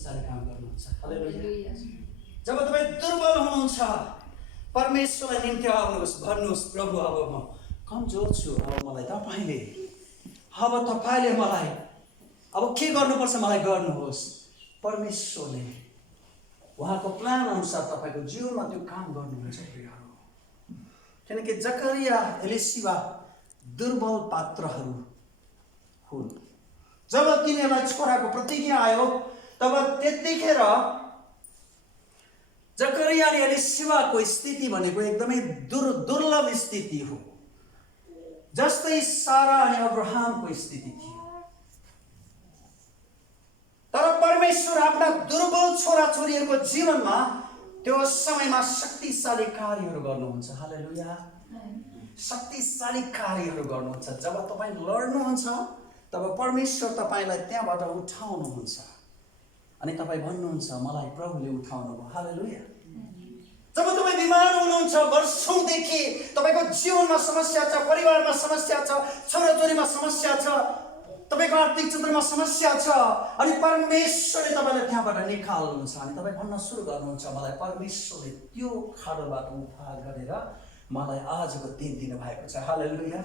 शक्तिशाली काम गर्नुहुन्छ। हालेलुया। जब तपाईँ दुर्बल हुनुहुन्छ, परमेश्वरलाई निम्ति आउनुहोस्, भन्नुहोस् प्रभु अब म कमजोर छु, अब मलाई तपाईँले मलाई अब के गर्नुपर्छ मलाई गर्नुहोस्। परमेश्वरले उहाँको प्लान अनुसार तपाईँको जीवनमा त्यो काम गर्नुहुन्छ प्रियहरू। किनकि जकरिया एलिसिबा दुर्बल पात्रहरू हुन्। जब तिनीहरूलाई छोराको प्रतिज्ञा आयो तब त्यतिखेर जकरिया अनि एलिसिबाको स्थिति भनेको एकदमै दुर्लभ स्थिति हो, जस्तै सारा अनि अब्राहमको स्थिति थियो। तर परमेश्वर आफ्ना दुर्बल छोराछोरीहरूको जीवनमा त्यो समयमा शक्तिशाली कार्यहरू गर्नुहुन्छ। हालेलुया। शक्तिशाली कार्यहरू गर्नुहुन्छ। जब तपाईँ लड्नुहुन्छ तब परमेश्वर तपाईँलाई त्यहाँबाट उठाउनुहुन्छ अनि तपाईँ भन्नुहुन्छ मलाई प्रभुले उठाउनु भयो। हालेलुया। जब तपाईँ बिमार हुनुहुन्छ, वर्षौँदेखि तपाईँको जीवनमा समस्या छ, परिवारमा समस्या छ, छोराछोरीमा समस्या छ, तपाईँको आर्थिक क्षेत्रमा समस्या छ, अनि परमेश्वरले तपाईँलाई त्यहाँबाट निकाल्नुहुन्छ अनि तपाईँ भन्न सुरु गर्नुहुन्छ मलाई परमेश्वरले त्यो खाडलबाट उद्धार गरेर मलाई आजको दिन दिनुभएको छ। हालेलुया।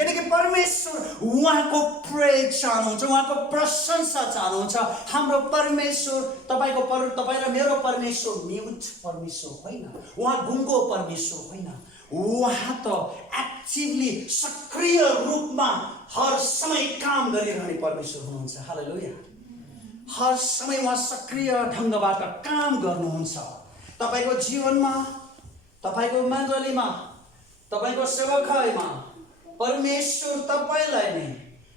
किनकि परमेश्वर उहाँको प्रेज चाहनुहुन्छ, उहाँको प्रशंसा चाहनुहुन्छ। हाम्रो परमेश्वर तपाईँ र मेरो परमेश्वर म्युट परमेश्वर होइन, उहाँ गुङ्गो परमेश्वर होइन। उहाँ त एक्टिभली सक्रिय रूपमा हर समय काम गरिरहने परमेश्वर हुनुहुन्छ। हालेलुया। हर समय उहाँ सक्रिय ढङ्गबाट काम गर्नुहुन्छ। तपाईँको जीवनमा, तपाईँको मण्डलीमा, तपाईँको सेवकाईमा परमेश्वर तपाईँलाई नै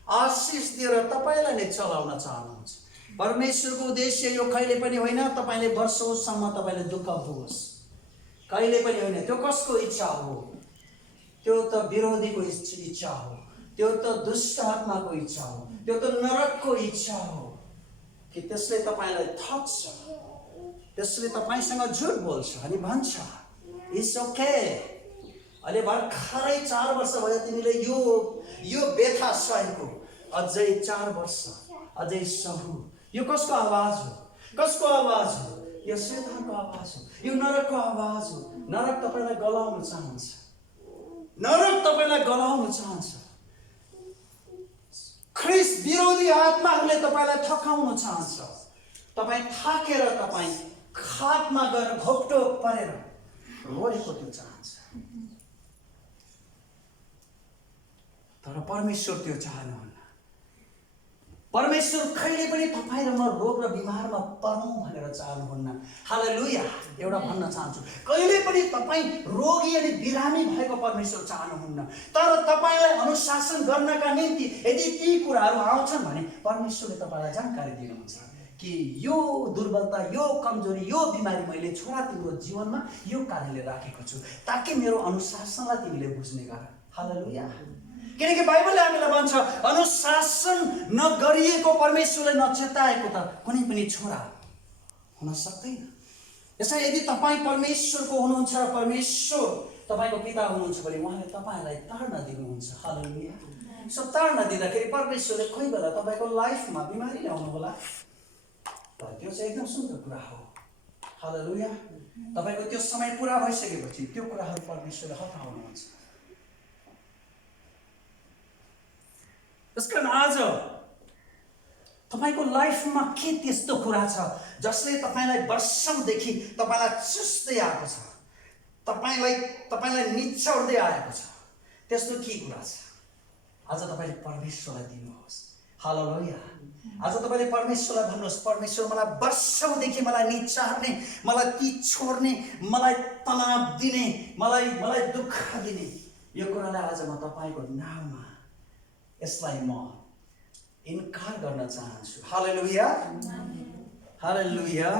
आशिष दिएर तपाईँलाई नै चलाउन चाहनुहुन्छ। परमेश्वरको उद्देश्य यो कहिले पनि होइन तपाईँले वर्षौँसम्म तपाईँले दुःख भोगोस्, कहिले पनि होइन। त्यो कसको इच्छा हो? त्यो त विरोधीको इच्छा हो, त्यो त दुष्ट आत्माको इच्छा हो, त्यो त नरकको इच्छा हो कि त्यसले तपाईँलाई थप्छ, त्यसले तपाईँसँग झुट बोल्छ अनि भन्छ इट्स ओके। अहिले भर्खरै 4 वर्ष भयो तिमीले यो व्यथा सहेको, अझै 4 वर्ष अझै सहु। यो कसको आवाज हो? कसको आवाज हो? यो शैतानको आवाज हो, यो नरकको आवाज हो। नरक तपाईँलाई गलाउन चाहन्छ, नरक तपाईँलाई गलाउन चाहन्छ। ख्रिस्ट विरोधी आत्माहरूले तपाईँलाई थकाउन चाहन्छ। तपाईँ थाकेर तपाईँ खाटमा गएर घोप्टो परेर रोएको त्यो चाहन्छ। तर परमेश्वर त्यो चाहनुहुन्न। परमेश्वर कहिले पनि तपाईँ र म रोग र बिमारमा परौँ भनेर चाहनुहुन्न। हालेलुया। एउटा भन्न चाहन्छु, कहिले पनि तपाईँ रोगी अनि बिरामी भएको परमेश्वर चाहनुहुन्न। तर तपाईँलाई अनुशासन गर्नका निम्ति यदि ती कुराहरू आउँछन् भने परमेश्वरले तपाईँलाई जानकारी दिनुहुन्छ कि यो दुर्बलता, यो कमजोरी, यो बिमारी मैले छोरा तिम्रो जीवनमा यो कारणले राखेको छु ताकि मेरो अनुशासनलाई तिमीले बुझ्ने गर। हालेलुया। किनकि बाइबलले हामीलाई भन्छ अनुशासन नगरिएको, परमेश्वरले नचेताएको त कुनै पनि छोरा हुन सक्दैन। यसै यदि तपाईँ परमेश्वरको हुनुहुन्छ र परमेश्वर तपाईँको पिता हुनुहुन्छ भने उहाँले तपाईँलाई ताड्न दिनुहुन्छ। हालेलुया। सो ताड्न दिँदाखेरि परमेश्वरले कोही बेला तपाईँको लाइफमा बिमारी ल्याउनु होला, तर त्यो चाहिँ एकदम सुन्दर कुरा हो। हालेलुया। तपाईँको त्यो समय पुरा भइसकेपछि त्यो कुराहरू परमेश्वरले हटाउनुहुन्छ। त्यसकारण आज तपाईँको लाइफमा के त्यस्तो कुरा छ जसले तपाईँलाई वर्षौँदेखि तपाईँलाई चुस्दै आएको छ, तपाईँलाई निचोड्दै आएको छ? त्यस्तो के कुरा छ? आज तपाईँले परमेश्वरलाई दिनुहोस्। हालेलुया। आज तपाईँले परमेश्वरलाई भन्नुहोस्, परमेश्वर मलाई वर्षौँदेखि मलाई निचार्ने, मलाई ती छोड्ने, मलाई तनाव दिने, मलाई दुःख दिने यो कुरालाई आज म तपाईँको नाममा यसलाई म इन्कार गर्न चाहन्छु। हालेलुया। हालेलुया।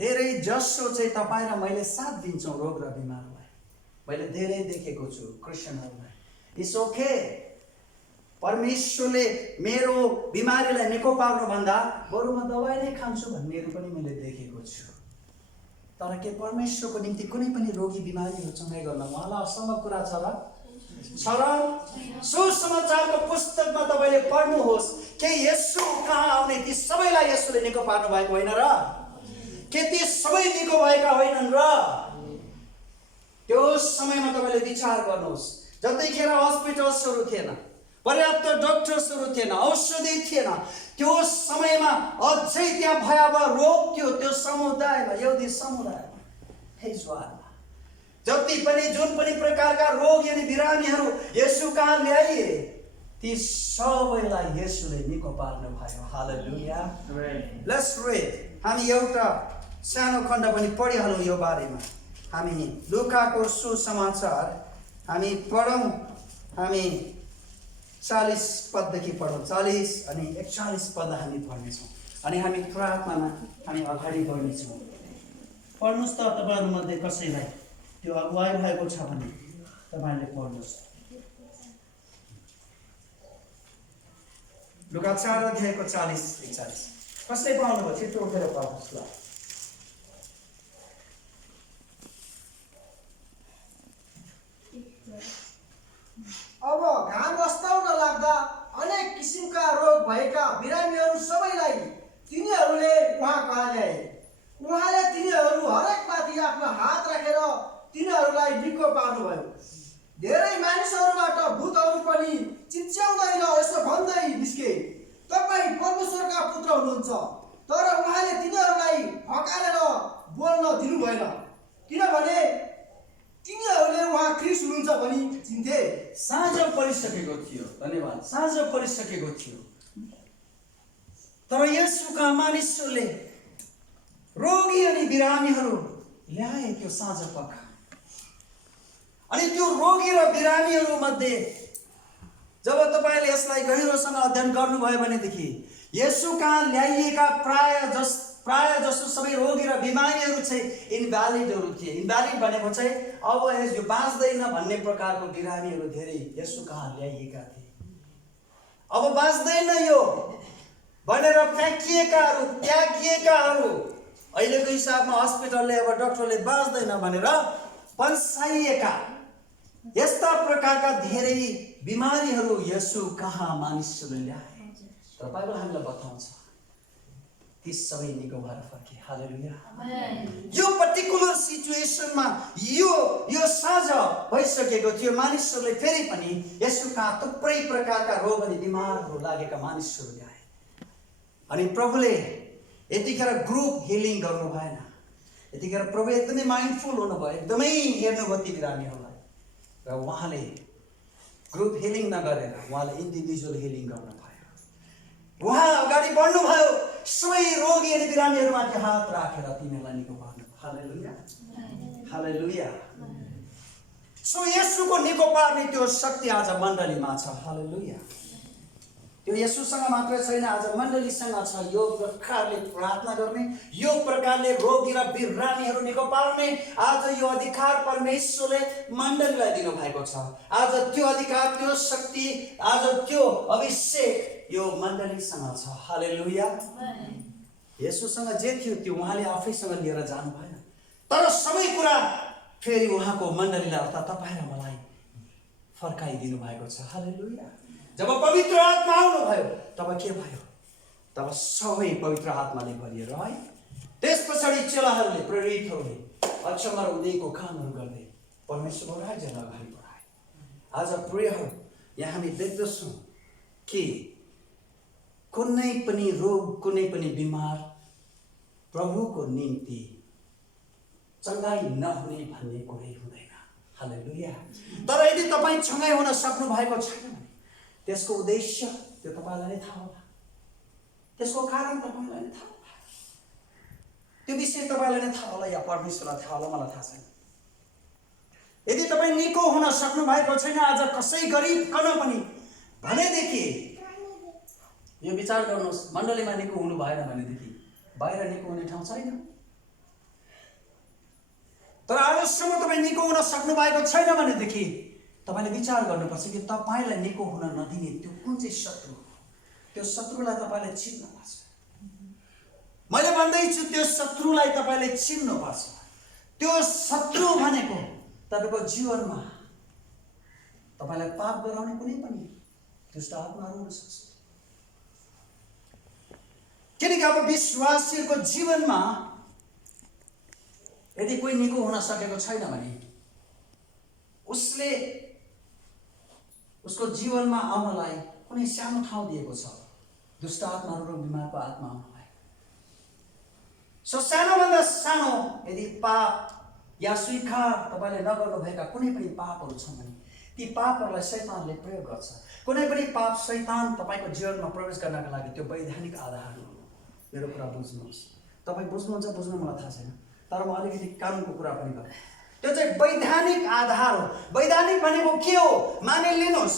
धेरै जसो चाहिँ तपाईँ र मैले साथ दिन्छौँ रोग र बिमारलाई। मैले धेरै देखेको छु क्रिस्चियनहरूलाई। इट्स ओके, परमेश्वरले मेरो बिमारीलाई निको पार्नुभन्दा बरु म दबाई नै खान्छु भन्नेहरू पनि मैले देखेको छु। तर के परमेश्वरको निम्ति कुनै पनि रोगी बिमारीहरू चङ्गाइ गर्न उहाँलाई असम्भव कुरा छ र? सुसमाचारको पुस्तकमा तपाईँले पढ्नुहोस् के येशू कहाँ आउने ती सबैलाई येशूले निको पार्नु भएको होइन र? के ती सबै निको भएका होइनन् र? त्यो समयमा तपाईँले विचार गर्नुहोस्, जतिखेर हस्पिटल्सहरू थिएन, पर्याप्त डक्टर्सहरू थिएन, औषधि थिएन, त्यो समयमा अझै त्यहाँ भयावह रोग थियो त्यो समुदायमा, यहुदी समुदायमा, इजरायलमा। जति पनि जुन पनि प्रकारका रोग यानी बिरामीहरू येशू कहाँ ल्याइए, ती सबैलाई येशूले निको पार्नु भयो। हालेलुया। Let's read. हामी एउटा सानो खण्ड पनि पढिहालौँ यो बारेमा। हामी लुकाको सुसमाचार हामी पढौँ। हामी 40 पददेखि पढौँ। 40 अनि 41 पद हामी पढ्नेछौँ अनि हामी प्रार्थनामा हामी अगाडि बढ्नेछौँ। पढ्नुहोस् त तपाईँहरूमध्ये कसैलाई त्यो अगुवाई भएको छ भने तपाईँले पढ्नुहोस्। लुका 4 अध्यायको 40-41। कसले पाउनुभयो छिटो उठेर पढ्नुहोस् ल। अब घाम अस्ताउन लाग्दा अनेक किसिमका रोग भएका बिरामीहरू सबैलाई तिनीहरूले उहाँ कहाँ ल्याए। उहाँले तिनीहरू हरेकमाथि आफ्नो हात राखेर तिनीहरूलाई निको पार्नुभयो। धेरै मानिसहरूबाट भूतहरू पनि चिच्याउँदै र यसो भन्दै निस्के, तपाईँ परमेश्वरका पुत्र हुनुहुन्छ। तर उहाँले तिनीहरूलाई फकारेर बोल्न दिनु भएन, किनभने तिनीहरूले उहाँ ख्रिस्ट हुनुहुन्छ भनी चिन्थे। साँझ परिसकेको थियो। धन्यवाद। साँझ परिसकेको थियो, तर येशूका मानिसहरूले रोगी अनि बिरामीहरू ल्याए त्यो साँझ पख। अनि त्यो रोगी र बिरामीहरू मध्ये जब तपाईँले यसलाई गहिरोसँग अध्ययन गर्नुभयो भनेदेखि येशू कहाँ ल्याइएका प्राय जसो सबै रोगी र बिमारीहरू चाहिँ इन्भ्यालिडहरू थिए। इन्भ्यालिड भनेको चाहिँ अब यो बाँच्दैन भन्ने प्रकारको बिरामीहरू धेरै येशू कहाँ ल्याइएका थिए। अब बाँच्दैन यो भनेर फ्याँकिएकाहरू, त्यागिएकाहरू, अहिलेको हिसाबमा हस्पिटलले अब डक्टरले बाँच्दैन भनेर पन्साइएका यस्ता प्रकारका धेरै बिमारीहरू येशू कहाँ मानिसहरूले ल्याए। तर बाइबल हामीलाई बताउँछ ती सबै निको भएर फर्के। हालेलुया। यो पर्टिकुलर सिचुएसनमा यो साँझ भइसकेको थियो। मानिसहरूले फेरि पनि येशू कहाँ थुप्रै प्रकारका रोग अनि बिमारहरू लागेका मानिसहरू ल्याए। अनि प्रभुले यतिखेर ग्रुप हिलिङ गर्नु भएन। यतिखेर प्रभु एकदमै माइन्डफुल हुनुभयो, एकदमै हेर्नुभयो ती बिरामीहरूलाई र उहाँले ग्रुप हिलिङ नगरेर उहाँले इन्डिभिजुअल हिलिङ गर्नु भयो। उहाँ अगाडि बढ्नुभयो, सबै रोगी अनि बिरामीहरूमाथि हात राखेर तिनीहरूलाई निको पार्नु। हालेलुया। हालेलुया। सो येशूको निको पार्ने त्यो शक्ति आज मण्डलीमा छ। हालेलुया। त्यो येशूसँग मात्र छैन, आज मण्डलीसँग छ। यो प्रकारले प्रार्थना गर्ने, यो प्रकारले रोगी र बिरामीहरू निको पार्ने आज यो अधिकार परमेश्वरले मण्डलीलाई दिनुभएको छ। आज त्यो अधिकार, त्यो शक्ति, आज त्यो अभिषेक यो मण्डलीसँग छ। हालेलुया। येशूसँग जे थियो त्यो उहाँले आफैसँग लिएर जानु भएन, तर सबै कुरा फेरि उहाँको मण्डलीलाई अर्थात् तपाईँ र मलाई फर्काइदिनु भएको छ। हालेलुया। जब पवित्र आत्मा आउनुभयो तब के भयो? तब सबै पवित्र आत्माले भरिएर है। त्यस पछाडि चेलाहरूले, प्रेरितहरूले अचम्म र उदयको कामहरू गर्दै परमेश्वरको राज्यलाई अगाडि बढाए। आज प्रियहरू, यहाँ हामी देख्दछौँ कि कुनै पनि रोग, कुनै पनि बिमार प्रभुको निम्ति चङ्गाई नहुने भन्ने कुरै हुँदैन। हालेलुया। तर यदि तपाईँ चङ्गाई हुन सक्नु भएको छैन भने त्यसको उद्देश्य त्यो तपाईँलाई नै थाहा होला, त्यसको कारण तपाईँलाई नै थाहा होला, त्यो विषय तपाईँलाई नै थाहा होला या परमेश्वरलाई थाहा होला, मलाई थाहा छैन। यदि तपाईँ निको हुन सक्नु भएको छैन आज कसै गरिबकन पनि भनेदेखि यो विचार गर्नुहोस्, मण्डलीमा निको हुनु भएन भनेदेखि बाहिर निको हुने ठाउँ छैन। तर आजसम्म तपाईँ निको हुन सक्नु भएको छैन भनेदेखि तपाईँले विचार गर्नुपर्छ कि तपाईँलाई निको हुन नदिने त्यो कुन चाहिँ शत्रु हो। त्यो शत्रुलाई तपाईँले चिन्नुपर्छ। मैले भन्दैछु त्यो शत्रुलाई तपाईँले चिन्नुपर्छ। त्यो शत्रु भनेको तपाईँको जीवनमा तपाईँलाई पाप गराउने कुनै पनि दुष्ट आत्माहरू हुन सक्छ। किनकि अब विश्वासीहरूको जीवनमा यदि कोही निको हुन सकेको छैन भने उसले उसको जीवनमा आउनलाई कुनै सानो ठाउँ दिएको छ, दुष्ट आत्माहरू र बिमारको आत्मा आउनलाई। सो सानोभन्दा सानो यदि पाप या स्वीकार तपाईँले नगर्नुभएका कुनै पनि पापहरू छन् भने ती पापहरूलाई शैतानले प्रयोग गर्छ। कुनै पनि पाप शैतान तपाईँको जीवनमा प्रवेश गर्नका लागि त्यो वैधानिक आधार हो। मेरो कुरा बुझ्नुहोस्, तपाईँ बुझ्नुहुन्छ बुझ्नु मलाई थाहा छैन, तर म अलिकति कानुनको कुरा पनि गर्छु। त्यो चाहिँ वैधानिक आधार हो। वैधानिक भनेको के हो? मानिलिनुहोस्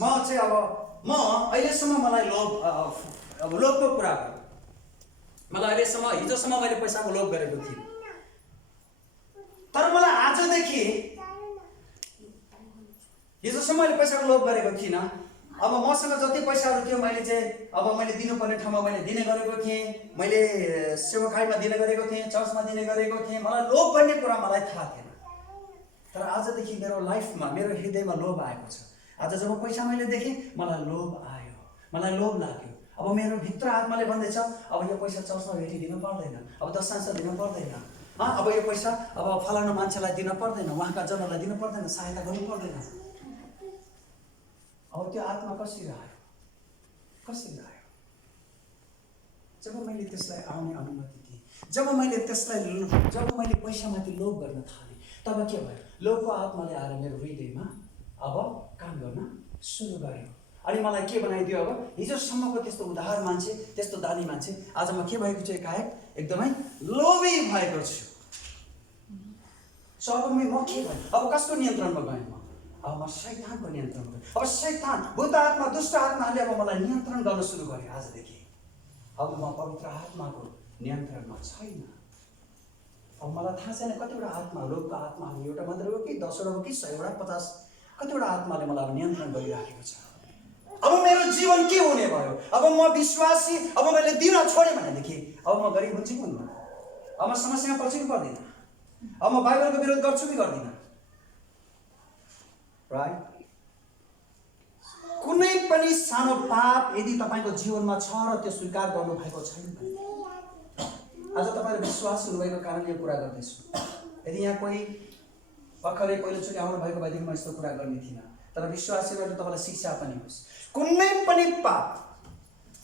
म चाहिँ अब अहिलेसम्म मलाई लोभको कुरा गर्छु। मलाई अहिलेसम्म हिजोसम्म मैले पैसाको लोभ गरेको थिएँ, तर मलाई आजदेखि हिजोसम्म मैले पैसाको लोभ गरेको थिइनँ। अब मसँग जति पैसाहरू थियो मैले दिनुपर्ने ठाउँमा मैले दिने गरेको थिएँ, मैले सेवाखाइमा दिने गरेको थिएँ, चर्चमा दिने गरेको थिएँ। मलाई लोभ भन्ने कुरा मलाई थाहा थिएन, तर आजदेखि मेरो लाइफमा, मेरो हृदयमा लोभ आएको छ। आज जब पैसा मैले देखेँ मलाई लोभ आयो, मलाई लोभ लाग्यो। अब मेरो भित्र आत्माले भन्दैछ अब यो पैसा चर्चमा भेटिदिनु पर्दैन, अब दशांश दिनु पर्दैन, अब यो पैसा अब फलानु मान्छेलाई दिन पर्दैन, उहाँका जनहरूलाई दिनु पर्दैन, सहायता गर्नु पर्दैन। अब त्यो आत्मा कसरी आयो? जब मैले त्यसलाई आउने अनुमति दिएँ, जब मैले पैसामाथि लोभ गर्न थालेँ, तब के भयो? लोभको आत्माले आएर मेरो हृदयमा अब काम गर्न सुरु गर्यो। अनि मलाई के बनाइदियो? अब हिजोसम्मको त्यस्तो उदार मान्छे, त्यस्तो दानी मान्छे, आज म के भएको छु? एकाएक एकदमै लोभी भएको छु। सो अब म के भयो? अब कसको नियन्त्रणमा गएँ? अब म शैतानको नियन्त्रणमा गएँ। अब शैतान, भूत आत्मा, दुष्ट आत्माले अब मलाई नियन्त्रण गर्न सुरु गर्यो आजदेखि। अब म पवित्र आत्माको नियन्त्रणमा छैन। अब मलाई थाहा छैन कतिवटा आत्मा, लोभको आत्माहरू एउटा मात्रै हो कि 10वटा हो कि 100वटा 50, कतिवटा आत्माले मलाई अब नियन्त्रण गरिराखेको छ। अब मेरो जीवन के हुने भयो? अब म विश्वासी, अब मैले दिन छोडेँ भनेदेखि अब म गरिब हुन्छु कि हुन्न? अब म समस्यामा पर्छु कि पर्दिनँ? अब म बाइबलको विरोध गर्छु कि गर्दिनँ? राइट? कुनै पनि सानो पाप यदि तपाईँको जीवनमा छ र त्यो स्वीकार गर्नुभएको छैन भने, आज तपाईँले विश्वास हुनुभएको कारण यो कुरा गर्दैछु। यदि यहाँ कोही भर्खरै पहिलोचोटि आउनु भएको भएदेखि म यस्तो कुरा गर्ने थिइनँ, तर विश्वासीबाट तपाईँलाई शिक्षा पनि होस्। कुनै पनि पाप,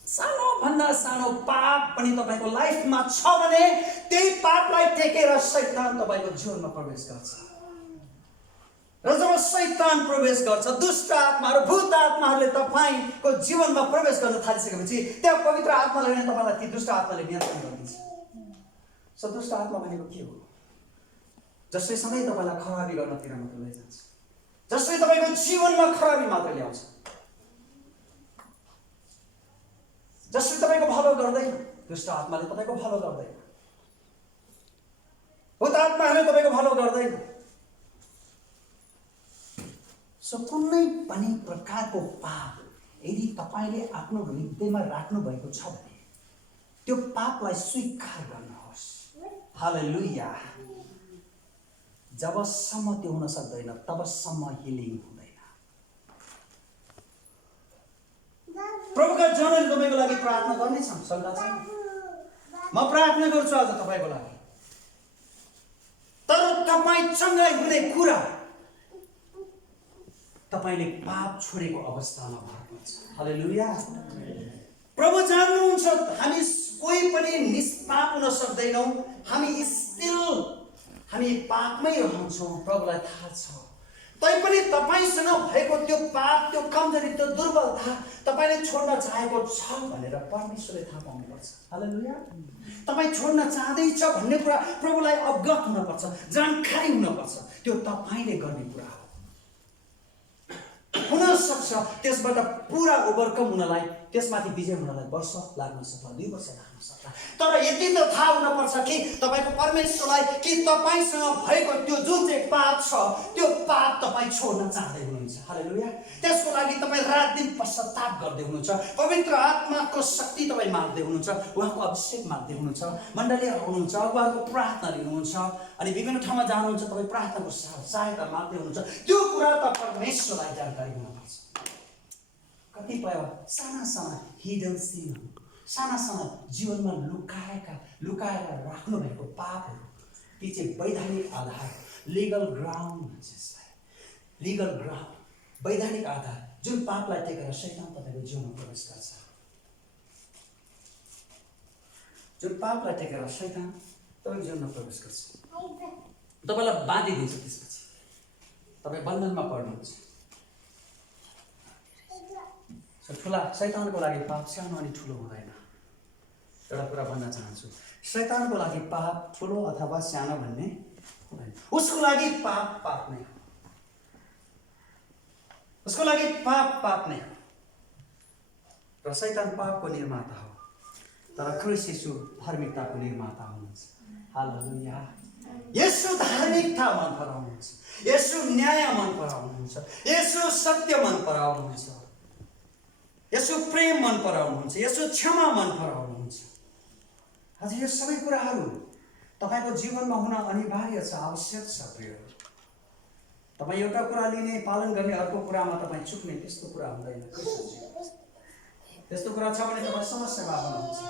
सानोभन्दा सानो पाप पनि तपाईँको लाइफमा छ भने त्यही पापलाई टेकेर शैतान तपाईँको जीवनमा प्रवेश गर्छ। र जब शैतान प्रवेश गर्छ, दुष्ट आत्माहरू, भूत आत्माहरूले तपाईँको जीवनमा प्रवेश गर्न थालिसकेपछि त्यहाँ पवित्र आत्माले नै तपाईँलाई ती दुष्ट आत्माले नियन्त्रण गरिदिन्छ। सो दुष्ट आत्मा भनेको के हो? जसले सधैँ तपाईँलाई खराबी गर्नतिर मात्र लैजान्छ, जसले तपाईँको जीवनमा खराबी मात्र ल्याउँछ, जसले तपाईँको भलो गर्दैन। दुष्ट आत्माले तपाईँको भलो गर्दैन, भूत आत्माहरूले तपाईँको भलो गर्दैन। सो कुनै पनि प्रकारको पाप यदि तपाईँले आफ्नो हृदयमा राख्नु भएको छ भने त्यो पापलाई स्वीकार गर्नुहोस्। हालेलुया। जबसम्म त्यो हुन सक्दैन तबसम्म हिलिङ हुँदैन। प्रभुका जनले तपाईँको लागि प्रार्थना गर्नेछन्, शङ्का छैन। म प्रार्थना गर्छु आज तपाईँको लागि, तर तपाईँ चङ्गाइ हुने कुरा तपाईँले पाप छोडेको अवस्थामा भन्नुहुन्छ। हालेलुया। प्रभु जान्नुहुन्छ हामी कोही पनि निष्पाप हुन सक्दैनौँ, हामी पापमै रहन्छौँ, प्रभुलाई थाहा छ। तैपनि तपाईँसँग भएको त्यो पाप, त्यो कमजोरी, त्यो दुर्बलता तपाईँले छोड्न चाहेको छ भनेर परमेश्वरले थाहा पाउनुपर्छ। हालेलुया। तपाईँ छोड्न चाहँदैछ भन्ने कुरा प्रभुलाई अवगत हुनपर्छ, जानकारी हुनपर्छ। त्यो तपाईँले गर्ने कुरा हो। हुन सक्छ त्यसबाट पुरा ओभरकम हुनलाई, त्यसमाथि विजय हुनलाई वर्ष लाग्न सक्ला, 2 वर्ष लाग्न सक्ला, तर यति त थाहा हुनपर्छ कि तपाईँको परमेश्वरलाई कि तपाईँसँग भएको त्यो जुन चाहिँ पाप छ त्यो पाप तपाईँ छोड्न चाहँदै हुनुहुन्छ। हालेलुया। त्यसको लागि तपाईँ रात दिन पश्चाताप गर्दै हुनुहुन्छ, पवित्र आत्माको शक्ति तपाईँ माग्दै हुनुहुन्छ, उहाँको अभिषेक माग्दै हुनुहुन्छ, मण्डलीहरू हुनुहुन्छ, उहाँको प्रार्थना लिनुहुन्छ, अनि विभिन्न ठाउँमा जानुहुन्छ, तपाईँ प्रार्थनाको सहायता माग्दै हुनुहुन्छ। त्यो कुरा त परमेश्वरलाई जानकारी हुनुपर्छ। कतिपय साना साना हिडन सिनहरू, साना साना जीवनमा लुकाएर राख्नु भएको पापहरू, ती चाहिँ वैधानिक आधार, लिगल ग्राउन्ड भन्छ यसलाई, लिगल ग्राउन्ड, वैधानिक आधार, जुन पापलाई टेकेर शैतान तपाईँको जीवनमा प्रवेश गर्छ, जुन पापलाई टेकेर शैतान तपाईँको जीवनमा प्रवेश गर्छ, तपाईँलाई बाँधिदिन्छ, त्यसपछि तपाईँ बन्धनमा पर्नुहुन्छ। ठुला शैतानको लागि पाप सानो अनि ठुलो हुँदैन। एउटा कुरा भन्न चाहन्छु, शैतानको लागि पाप ठुलो अथवा सानो भन्ने हुँदैन। उसको लागि पाप नै हो, उसको लागि पाप नै हो। र शैतान पापको निर्माता हो, तर ख्रीष्ट येशू धार्मिकताको निर्माता हुनुहुन्छ। हालेलुया। येशू धार्मिकता मन पराउनुहुन्छ, येशू न्याय मन पराउनुहुन्छ, येशू सत्य मन पराउनुहुन्छ, येशू प्रेम मन पराउनुहुन्छ, येशू क्षमा मन पराउनुहुन्छ। अझ यो सबै कुराहरू तपाईँको जीवनमा हुन अनिवार्य छ, आवश्यक छ। प्रिय, तपाईँ एउटा कुरा लिने, पालन गर्ने, अर्को कुरामा तपाईँ चुक्ने, त्यस्तो कुरा हुँदैन। त्यस्तो कुरा छ भने तपाईँ समस्यामा हुनुहुन्छ।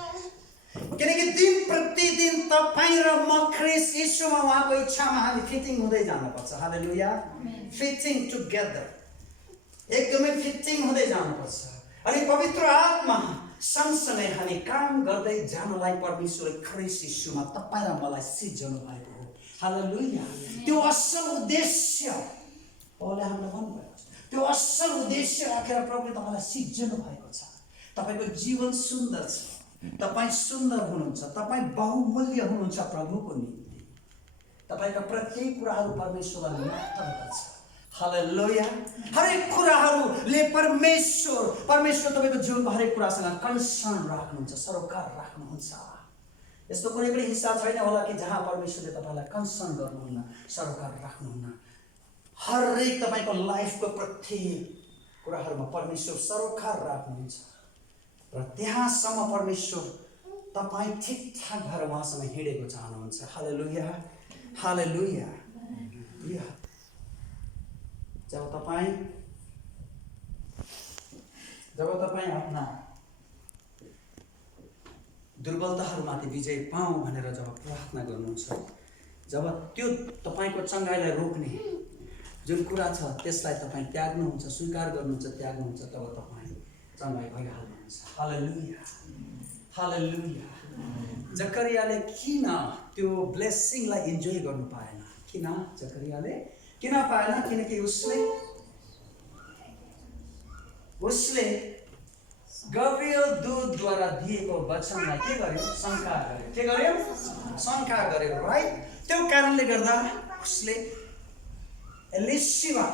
किनकि दिन प्रतिदिन तपाईँ र म ख्रीष्ट येशूमा उहाँको इच्छामा हामी फिटिङ हुँदै जानुपर्छ। हालेलुया। फिटिङ टुगेदर, एकदमै फिटिङ हुँदै जानुपर्छ। अनि पवित्र आत्मा सँगसँगै हामी काम गर्दै जानलाई परमेश्वरले ख्रीष्ट येशूमा तपाईँ र मलाई सिर्जनु भएको हो। हालेलुया। त्यो असल उद्देश्य पौलले हामीलाई भन्नुभएको छ, त्यो असल उद्देश्य राखेर प्रभुले तपाईँलाई सिर्जनु भएको छ। तपाईँको जीवन सुन्दर छ, तपाईँ सुन्दर हुनुहुन्छ, तपाईँ बहुमूल्य हुनुहुन्छ प्रभुको निम्ति। तपाईँका प्रत्येक कुराहरू परमेश्वरलाई मात्र गर्छ। हालेलुया। हरेक कुराहरूले परमेश्वर तपाईँको जीवनको हरेक कुरासँग कन्सर्न राख्नुहुन्छ, सरोकार राख्नुहुन्छ। यस्तो कुनै पनि हिस्सा छैन होला कि जहाँ परमेश्वरले तपाईँलाई कन्सर्न गर्नुहुन्न, सरोकार राख्नुहुन्न। हरेक तपाईँको लाइफको प्रत्येक कुराहरूमा परमेश्वर सरोकार राख्नुहुन्छ र त्यहाँसम्म परमेश्वर तपाईँ ठिकठाक भएर उहाँसँग हिँडेको चाहनुहुन्छ। हालेलुया। हालेलुया। जब तपाईँ आफ्ना दुर्बलताहरूमाथि विजय पाऊँ भनेर जब प्रार्थना गर्नुहुन्छ, जब त्यो तपाईँको चङ्गाइलाई रोक्ने जुन कुरा छ त्यसलाई तपाईँ त्याग्नुहुन्छ, स्वीकार गर्नुहुन्छ, त्याग्नुहुन्छ, तब तपाईँ चङ्गाइ भइहाल्नुहुन्छ। हालेलुया। हालेलुया। जकरियाले किन त्यो ब्लेसिङलाई इन्जोय गर्नु पाएन? किन जकरियाले किन पाएन? किनकि उसले गब्रियल दूतद्वारा दिएको वचनलाई के गर्यो? शङ्का गर्यो। के गर्यो? शङ्का गर्यो, राइट? त्यो कारणले गर्दा उसले एलिसिबा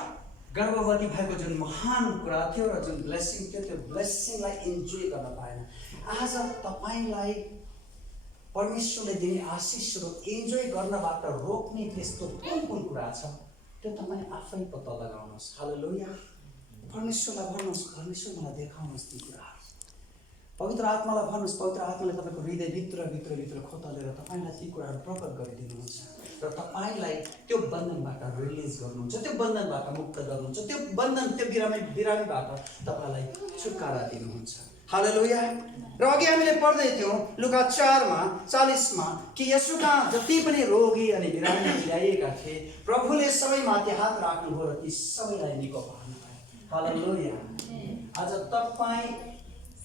गर्भवती भएको जुन महान कुरा थियो र जुन ब्लेसिङ थियो, त्यो ब्लेसिङलाई इन्जोय गर्न पाएन। आज तपाईँलाई परमेश्वरले दिने आशिषहरू इन्जोय गर्नबाट रोक्ने त्यस्तो कुन कुरा छ, त्यो तपाईँ आफै पत्ता लगाउनुहोस्। हालेलुया। परमेश्वरलाई भन्नुहोस्, परमेश्वर मलाई देखाउनुहोस् ती कुराहरू। पवित्र आत्मालाई भन्नुहोस्, पवित्र आत्माले तपाईँको हृदय भित्र खोतलेर तपाईँलाई ती कुराहरू प्रकट गरिदिनुहुन्छ र तपाईँलाई त्यो बन्धनबाट रिलिज गर्नुहुन्छ, त्यो बन्धनबाट मुक्त गर्नुहुन्छ, त्यो बन्धन, त्यो बिरामीबाट तपाईँलाई छुटकारा दिनुहुन्छ। हालेलुया। र अघि हामीले पढ्दै थियौँ लुका 4:40 कि यसुका जति पनि रोगी अनि बिरामी ल्याइएका थिए, प्रभुले सबैमाथि हात राख्नुभयो र ती सबैलाई निको पार्नुभयो। हालेलुया। आज तपाईँ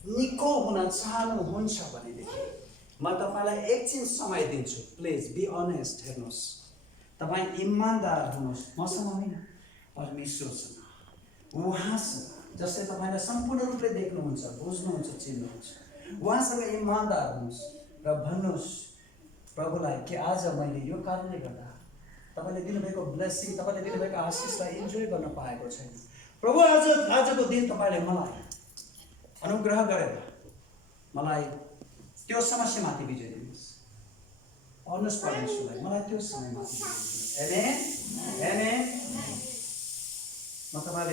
निको हुन चाहनुहुन्छ भनेदेखि म तपाईँलाई एकछिन समय दिन्छु। Please be honest. हेर्नुहोस्, तपाईँ इमान्दार हुनुहोस्, मसँग होइन, परमेश्वरसँग, उहाँसँग, जसले तपाईँलाई सम्पूर्ण रूपले देख्नुहुन्छ, बुझ्नुहुन्छ, चिन्नुहुन्छ। उहाँसँग इमान्दार हुनुहोस् र भन्नुहोस् प्रभुलाई कि आज मैले यो कारणले गर्दा तपाईँले दिनुभएको ब्लेसिङ, तपाईँले दिनुभएको आशिषलाई इन्जोय गर्न पाएको छैन। प्रभु, आजको दिन तपाईँले मलाई अनुग्रह गरेर मलाई त्यो समस्यामाथि विजय दिनुहोस्। भन्नुहोस् परमेश्वरलाई, मलाई त्यो समयमाथि विजय दिनुहोस्। आमेन। आमेन। म तपाईँले